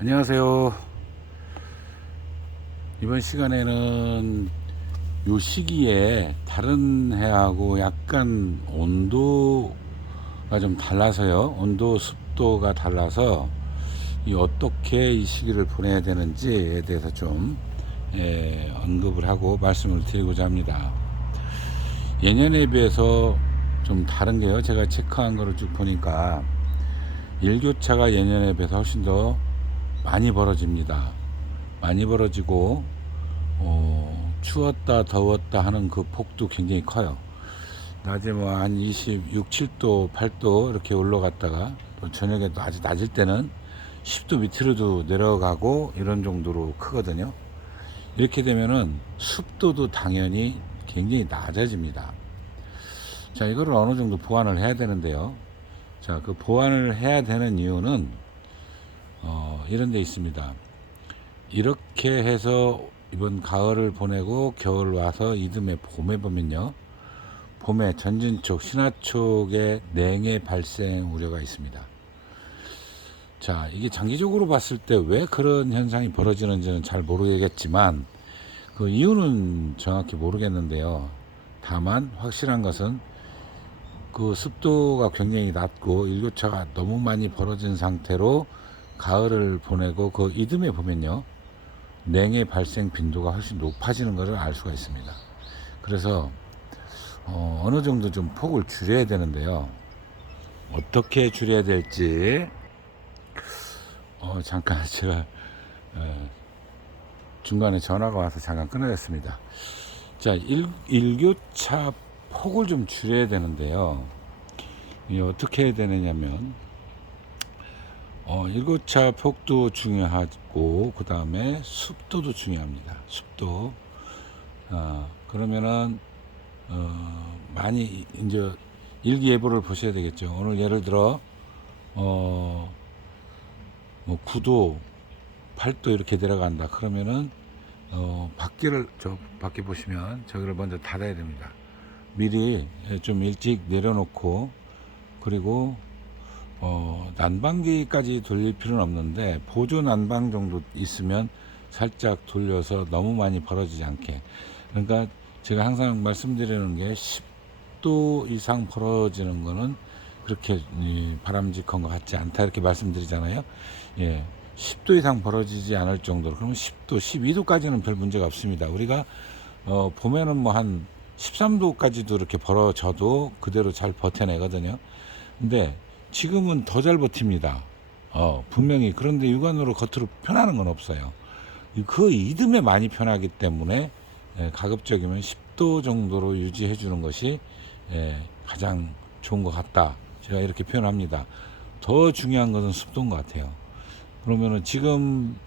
안녕하세요. 이번 시간에는 요 시기에 다른 해하고 약간 온도가 좀 달라서요. 온도, 습도가 달라서 어떻게 이 시기를 보내야 되는지에 대해서 좀 언급을 하고 말씀을 드리고자 합니다. 예년에 비해서 좀 다른 게요. 제가 체크한 거를 쭉 보니까 일교차가 예년에 비해서 훨씬 더 많이 벌어집니다. 많이 벌어지고 추웠다 더웠다 하는 그 폭도 굉장히 커요. 낮에 뭐 한 26, 7도, 8도 이렇게 올라갔다가 또 저녁에 또 아주 낮을 때는 10도 밑으로도 내려가고 이런 정도로 크거든요. 이렇게 되면은 습도도 당연히 굉장히 낮아집니다. 자, 이거를 어느 정도 보완을 해야 되는데요. 자, 그 보완을 해야 되는 이유는 이런 데 있습니다. 이렇게 해서 이번 가을을 보내고 겨울 와서 이듬해 봄에 보면요. 봄에 전진촉, 신화촉에 냉해 발생 우려가 있습니다. 자, 이게 장기적으로 봤을 때 왜 그런 현상이 벌어지는지는 잘 모르겠지만 그 이유는 정확히 모르겠는데요. 다만 확실한 것은 그 습도가 굉장히 낮고 일교차가 너무 많이 벌어진 상태로 가을을 보내고 그 이듬해 보면요. 냉해 발생 빈도가 훨씬 높아지는 것을 알 수가 있습니다. 그래서 어느 정도 좀 폭을 줄여야 되는데요. 어떻게 줄여야 될지 잠깐 제가 중간에 전화가 와서 잠깐 끊어졌습니다. 자, 일교차 폭을 좀 줄여야 되는데요. 이 어떻게 해야 되느냐면 일교차 폭도 중요하고 그 다음에 습도도 중요합니다. 습도. 그러면은 많이 이제 일기예보를 보셔야 되겠죠. 오늘 예를 들어 뭐 9도, 8도 이렇게 내려간다. 그러면은 밖에를 저 밖에 보시면 저기를 먼저 닫아야 됩니다. 미리 좀 일찍 내려놓고 그리고 난방기까지 돌릴 필요는 없는데 보조 난방 정도 있으면 살짝 돌려서 너무 많이 벌어지지 않게. 그러니까 제가 항상 말씀드리는 게 10도 이상 벌어지는 거는 그렇게 바람직한 것 같지 않다 이렇게 말씀드리잖아요. 예, 10도 이상 벌어지지 않을 정도로 그러면 10도, 12도까지는 별 문제가 없습니다. 우리가 봄에는 뭐 한 13도까지도 이렇게 벌어져도 그대로 잘 버텨내거든요. 근데 지금은 더 잘 버팁니다. 분명히. 그런데 육안으로 겉으로 편하는 건 없어요. 그 이듬해 많이 편하기 때문에 가급적이면 10도 정도로 유지해 주는 것이 가장 좋은 것 같다. 제가 이렇게 표현합니다. 더 중요한 것은 습도인 것 같아요. 그러면은 지금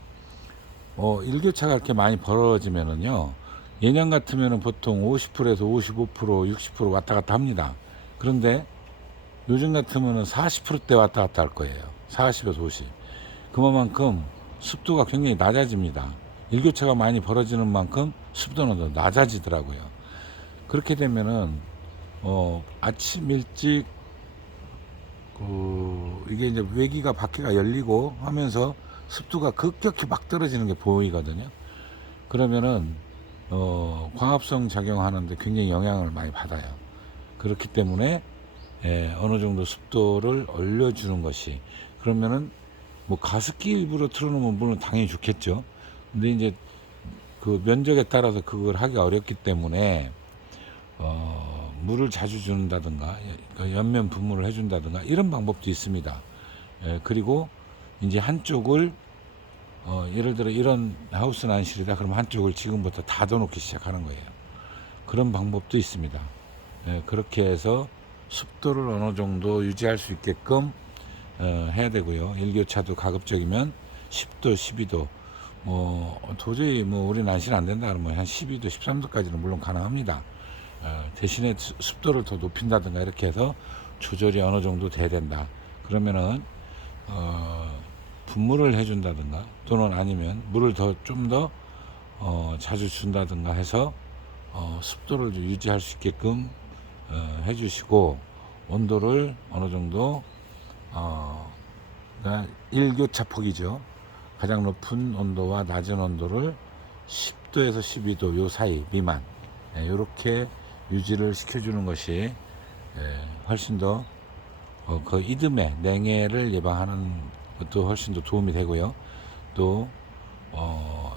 일교차가 이렇게 많이 벌어지면은요. 예년 같으면은 보통 50%에서 55%, 60% 왔다 갔다 합니다. 그런데 요즘 같으면은 40%대 왔다 갔다 할 거예요. 40에서 50. 그만큼 습도가 굉장히 낮아집니다. 일교차가 많이 벌어지는 만큼 습도는 더 낮아지더라고요. 그렇게 되면은 아침 일찍 이게 이제 외기가 밖에가 열리고 하면서 습도가 급격히 막 떨어지는 게 보이거든요. 그러면은 광합성 작용하는데 굉장히 영향을 많이 받아요. 그렇기 때문에 어느 정도 습도를 올려주는 것이 그러면은 뭐 가습기 일부러 틀어놓으면 물론 당연히 좋겠죠. 근데 이제 그 면적에 따라서 그걸 하기 어렵기 때문에 물을 자주 준다든가 연면 분무를 해준다든가 이런 방법도 있습니다. 그리고 이제 한쪽을 예를 들어 이런 하우스 난실이다 그러면 한쪽을 지금부터 닫아놓기 시작하는 거예요. 그런 방법도 있습니다. 그렇게 해서 습도를 어느 정도 유지할 수 있게끔 해야 되고요. 일교차도 가급적이면 10도, 12도 뭐 도저히 뭐 우리 난실 안 된다 그러면 한 12도, 13도까지는 물론 가능합니다. 대신에 습도를 더 높인다든가 이렇게 해서 조절이 어느 정도 돼야 된다. 그러면은 분무를 해준다든가 또는 아니면 물을 더 좀 더 자주 준다든가 해서 습도를 유지할 수 있게끔 해주시고 온도를 어느 정도 그러니까 일교차 폭이죠. 가장 높은 온도와 낮은 온도를 10도에서 12도 요 사이 미만 이렇게 유지를 시켜주는 것이 훨씬 더 그 이듬해 냉해를 예방하는 것도 훨씬 더 도움이 되고요. 또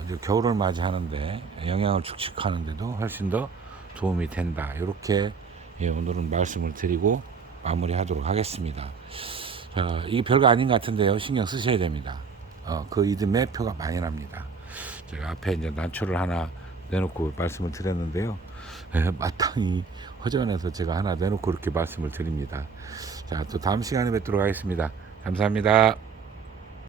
이제 겨울을 맞이하는데 영양을 축적하는데도 훨씬 더 도움이 된다. 이렇게 오늘은 말씀을 드리고 마무리하도록 하겠습니다. 자, 이게 별거 아닌 것 같은데요. 신경 쓰셔야 됩니다. 그 이듬해 표가 많이 납니다. 제가 앞에 이제 난초를 하나 내놓고 말씀을 드렸는데요. 마땅히 허전해서 제가 하나 내놓고 이렇게 말씀을 드립니다. 자, 또 다음 시간에 뵙도록 하겠습니다. 감사합니다.